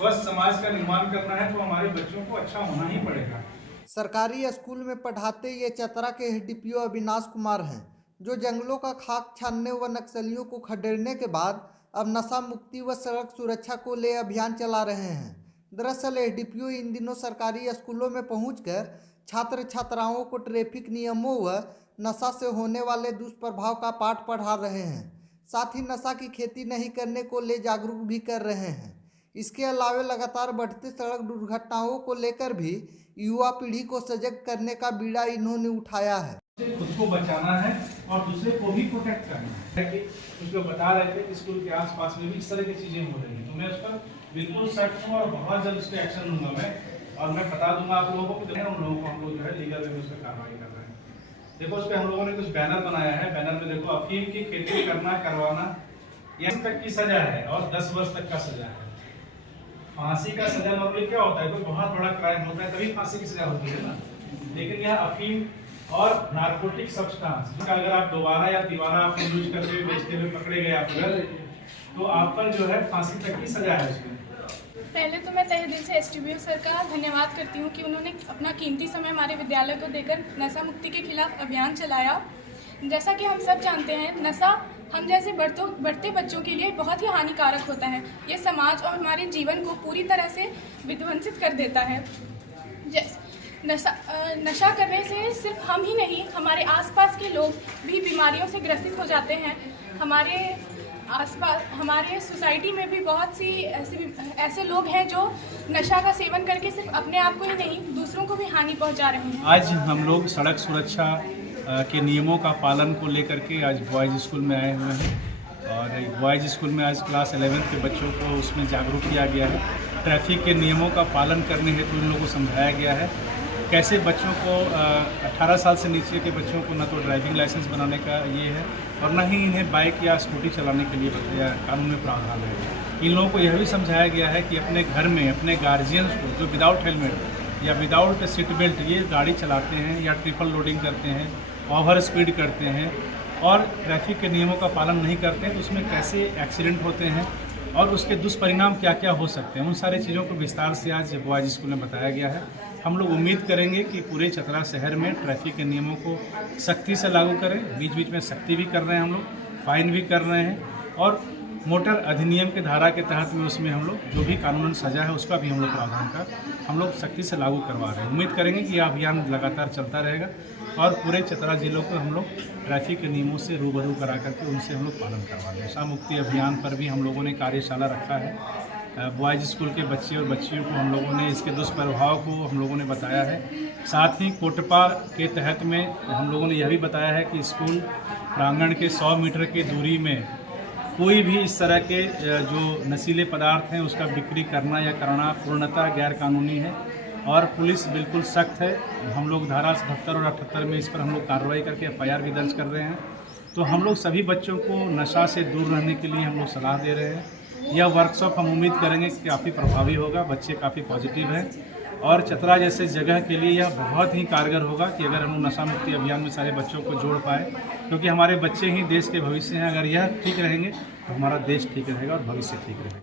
स्वस्थ समाज का निर्माण करना है तो हमारे बच्चों को अच्छा होना ही पड़ेगा। सरकारी स्कूल में पढ़ाते ये चतरा के डीपीओ अविनाश कुमार हैं, जो जंगलों का खाक छानने व नक्सलियों को खदेड़ने के बाद अब नशा मुक्ति व सड़क सुरक्षा को ले अभियान चला रहे हैं। दरअसल एसडीपीओ इन दिनों सरकारी स्कूलों में पहुंचकर छात्र छात्राओं को ट्रैफिक नियमों व नशा से होने वाले दुष्प्रभाव का पाठ पढ़ा रहे हैं। साथ ही नशा की खेती नहीं करने को ले जागरूक भी कर रहे हैं। इसके अलावा लगातार बढ़ती सड़क दुर्घटनाओं को लेकर भी युवा पीढ़ी को सजग करने का बीड़ा इन्होंने उठाया है। खुद को बचाना है और दूसरे को भी प्रोटेक्ट करना है कि कुछ लोग बता रहे थे कि स्कूल के आसपास में भी इस तरह की चीजें हो रही हैं, तो मैं उस पर बिल्कुल सख्त हूँ और बहुत जल्द उस पर एक्शन लूंगा मैं, और मैं बता दूंगा आप लोगों को कि उन लोगों को हम लोग जो है लीगल वे में उस पर कार्रवाई कर रहे हैं। देखो उस पर हम लोगों ने कुछ बैनर बनाया है, बैनर में देखो अफीम की खेती करना करवाना 10 तक की सजा है और 10 वर्ष तक का सजा है। फांसी का सजा नॉर्मली क्या होता है, कोई बहुत बड़ा क्राइम होता है तभी फांसी की सजा होती है ना, लेकिन यह अफीम और नारकोटिक सब्सटेंस जिसका अगर आप दोबारा या तिबारा आप यूज करते हुए बेचते हुए पकड़े गए आप अगर, तो आप पर जो है फांसी तक की सजा है उसमें। पहले तो मैं तहे दिल से एसडीपीओ सर का धन्यवाद करती हूँ कि उन्होंने अपना कीमती समय हमारे विद्यालय को देकर नशा मुक्ति के खिलाफ अभियान चलाया। जैसा कि हम सब जानते हैं, नशा हम जैसे बढ़ते बच्चों के लिए बहुत ही हानिकारक होता है। ये समाज और हमारे जीवन को पूरी तरह से विध्वंसित कर देता है। नशा करने से सिर्फ हम ही नहीं, हमारे आसपास के लोग भी बीमारियों से ग्रसित हो जाते हैं। हमारे आसपास हमारे सोसाइटी में भी बहुत सी ऐसे लोग हैं जो नशा का सेवन करके सिर्फ अपने आप को ही नहीं दूसरों को भी हानि पहुंचा रहे हैं। आज हम लोग सड़क सुरक्षा के नियमों का पालन को लेकर के आज बॉयज़ स्कूल में आए हुए हैं, और बॉयज़ स्कूल में आज क्लास 11 के बच्चों को उसमें जागरूक किया गया है। ट्रैफिक के नियमों का पालन करने हेतु इन लोगों को समझाया गया है कैसे बच्चों को 18 साल से नीचे के बच्चों को न तो ड्राइविंग लाइसेंस बनाने का ये है और न ही इन्हें बाइक या स्कूटी चलाने के लिए कानून में प्रावधान है। इन लोगों को यह भी समझाया गया है कि अपने घर में अपने गार्जियंस को जो विदाउट हेलमेट या विदाउट सीट बेल्ट ये गाड़ी चलाते हैं या ट्रिपल लोडिंग करते हैं, ओवर स्पीड करते हैं और ट्रैफिक के नियमों का पालन नहीं करते हैं, तो उसमें कैसे एक्सीडेंट होते हैं और उसके दुष्परिणाम क्या क्या हो सकते हैं, उन सारी चीज़ों को विस्तार से आज बॉयज़ स्कूल में बताया गया है। हम लोग उम्मीद करेंगे कि पूरे चतरा शहर में ट्रैफिक के नियमों को सख्ती से लागू करें। बीच बीच में सख्ती भी कर रहे हैं हम लोग, फाइन भी कर रहे हैं, और मोटर अधिनियम के धारा के तहत में उसमें हम लोग जो भी कानूनन सजा है उसका भी हम लोग प्रावधान का हम लोग सख्ती से लागू करवा रहे हैं। उम्मीद करेंगे कि यह अभियान लगातार चलता रहेगा और पूरे चतरा जिलों को हम लोग ट्रैफिक के नियमों से रूबरू करा करके उनसे हम लोग पालन करवा रहे हैं। नशा मुक्ति अभियान पर भी हम लोगों ने कार्यशाला रखा है। बॉयज़ स्कूल के बच्चे और बच्चियों को हम लोगों ने इसके दुष्प्रभाव को हम लोगों ने बताया है। साथ ही कोटपा के तहत में हम लोगों ने यह भी बताया है कि स्कूल प्रांगण के 100 मीटर की दूरी में कोई भी इस तरह के जो नशीले पदार्थ हैं उसका बिक्री करना या करना पूर्णतः गैर कानूनी है और पुलिस बिल्कुल सख्त है। हम लोग धारा 77 और 78 में इस पर हम लोग कार्रवाई करके FIR भी दर्ज कर रहे हैं। तो हम लोग सभी बच्चों को नशा से दूर रहने के लिए हम लोग सलाह दे रहे हैं। यह वर्कशॉप हम उम्मीद करेंगे कि काफ़ी प्रभावी होगा, बच्चे काफ़ी पॉजिटिव हैं और चतरा जैसे जगह के लिए यह बहुत ही कारगर होगा कि अगर हम नशा मुक्ति अभियान में सारे बच्चों को जोड़ पाए, क्योंकि हमारे बच्चे ही देश के भविष्य हैं। अगर यह ठीक रहेंगे तो हमारा देश ठीक रहेगा और भविष्य ठीक रहेगा।